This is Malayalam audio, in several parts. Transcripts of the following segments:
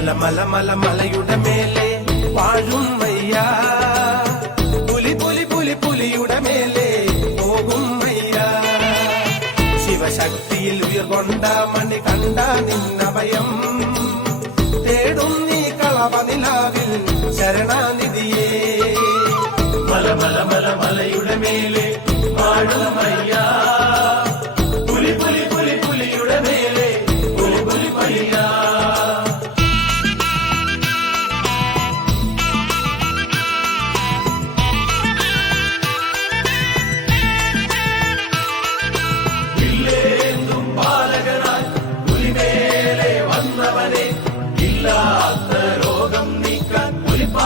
மல மல மல மலையுட மேலே வாழும் ஐயா புலி புலி புலி புலியுட மேலே போகும் ஐயா சிவசக்தியில் உயிர் கொண்ட மணி கண்ட நின் அபயம் தேடும் நீ களவ நிலாவில்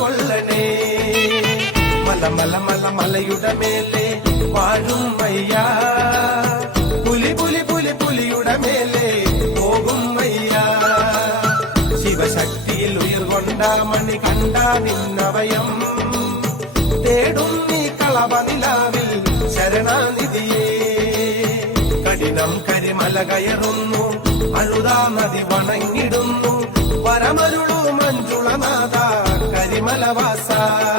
കൊള്ളണേ മല മല മല മലയുടെ മേലെ വാഴും വയ്യ പുലി പുലി പുലി പുലിയുടെ മേലെ പോകും വയ്യ ശിവശക്തിയിൽ ഉയർകൊണ്ട മണി കണ്ട നിന്നവയം തേടും നീ കളവ നിലാവിൽ ശരണാനിധിയേ കഠിനം കരിമല കയറുന്നു അഴുതാ നദി വണങ്ങിടുന്നു വരമരുളു mala